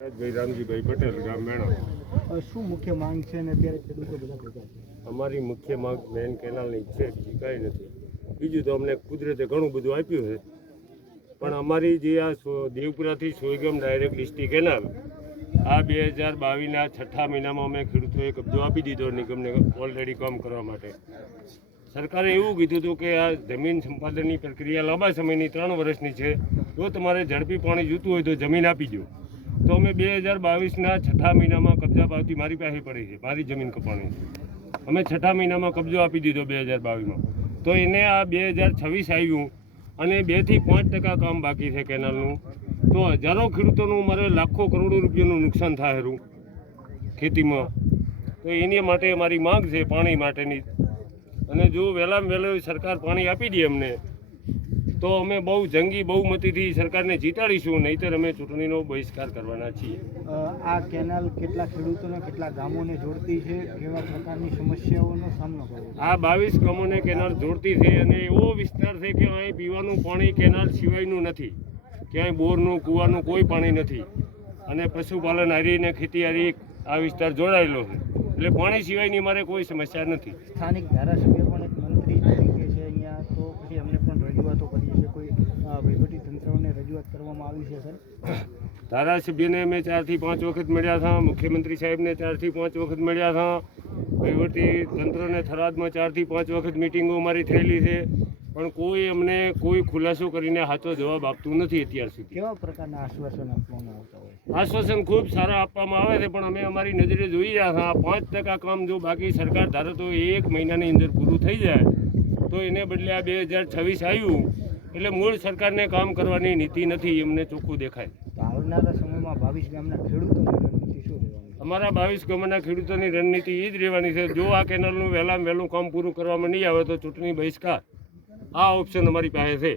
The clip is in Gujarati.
ભાઈ રામજીભાઈ પટેલ, ગામ મેણા. શું મુખ્ય માંગ છે અને અત્યારે ખેડૂતો બધા ભેગા છે? અમારી મુખ્ય માંગ મેન કેનાલની છે, બીજી કાંઈ નથી. બીજું તો અમને કુદરતે ઘણું બધું આપ્યું છે, પણ અમારી જે આ દેવપુરાથી સોયગામ ડાયરેક્ટ ડિસ્ટ્રિક્ટ કેનાલ આ 2022ના છઠ્ઠા મહિનામાં અમે ખેડૂતોએ કબજો આપી દીધો નિગમને ઓલરેડી કામ કરવા માટે. સરકારે એવું કીધું હતું કે આ જમીન સંપાદનની પ્રક્રિયા લાંબા સમયની 3 વર્ષની છે. જો તમારે ઝડપી પાણી જોતું હોય તો જમીન આપી દો. તો અમે 2022ના છઠ્ઠા મહિનામાં કબજા પાવતી મારી પાસે પડી છે, મારી જમીન કપાણી છે. અમે છઠ્ઠા મહિનામાં કબજો આપી દીધો 2022માં. તો એને આ 2026 આવ્યું અને 2 થી 5% કામ બાકી છે કેનાલનું. તો હજારો ખેડૂતોનું મારે લાખો કરોડો રૂપિયાનું નુકસાન થાય ખરું ખેતીમાં. તો એની માટે અમારી માંગ છે પાણી માટેની. અને જો વહેલામાં વહેલું સરકાર પાણી આપી દે અમને તો અમે બહુ જંગી બહુમતીથી સરકારને જીતાડીશું, નહીંતર અમે ચૂંટણીનો બહિષ્કાર કરવાના છીએ. આ કેનાલ કેટલા ખેડૂતોને કેટલા ગામોને જોડતી છે, કેવા પ્રકારની સમસ્યાઓનો સામનો કરવો? આ 22 ગામોને કેનાલ જોડતી છે અને એવો વિસ્તાર છે કે અહીં પીવાનું પાણી કેનાલ સિવાયનું નથી. ક્યાંય બોરનું કૂવાનું કોઈ પાણી નથી અને પશુપાલન હારીને ખેતી હારી આ વિસ્તાર જોડાયેલો છે. એટલે પાણી સિવાયની મારે કોઈ સમસ્યા નથી. સ્થાનિક ધારાસભ્ય પણ એક મંત્રી તરીકે છે અહીંયા, તો પછી અમને પણ રજૂઆતો કરી છે. કોઈ વહીવટી તંત્રોને રજૂઆત કરવામાં આવી છે સર? ધારાસભ્યને અમે 4 થી 5 વખત મળ્યા હતા, મુખ્યમંત્રી સાહેબને 4 થી 5 વખત મળ્યા હતા, વહીવટી તંત્રને થરાદમાં 4 થી 5 વખત મિટિંગો અમારી થયેલી છે, પણ કોઈ અમને કોઈ ખુલાસો કરીને સાચો જવાબ આપતું નથી અત્યાર સુધી. કેવા પ્રકારના આશ્વાસન આપવામાં આવતા હોય? આશ્વાસન ખૂબ સારા આપવામાં આવે છે, પણ અમે અમારી નજરે જોઈ રહ્યા હતા 5% કામ જો બાકી સરકાર ધારે તો 1 મહિનાની અંદર પૂરું થઈ જાય, તો એને બદલે આ 2026 આવ્યું એટલે મૂળ સરકારને કામ કરવાની નીતિ નથી, એમને ચોખ્ખું દેખાય. તો આવનારા સમયમાં 22 ગામના ખેડૂતોની રણનીતિ શું રહેવાની? અમારા 22 ગામના ખેડૂતોની રણનીતિ એ જ રહેવાની છે. જો આ કેનાલનું વહેલામાં વહેલું કામ પૂરું કરવામાં નહીં આવે તો ચૂંટણી બહિષ્કાર આ ઓપ્શન અમારી પાસે છે.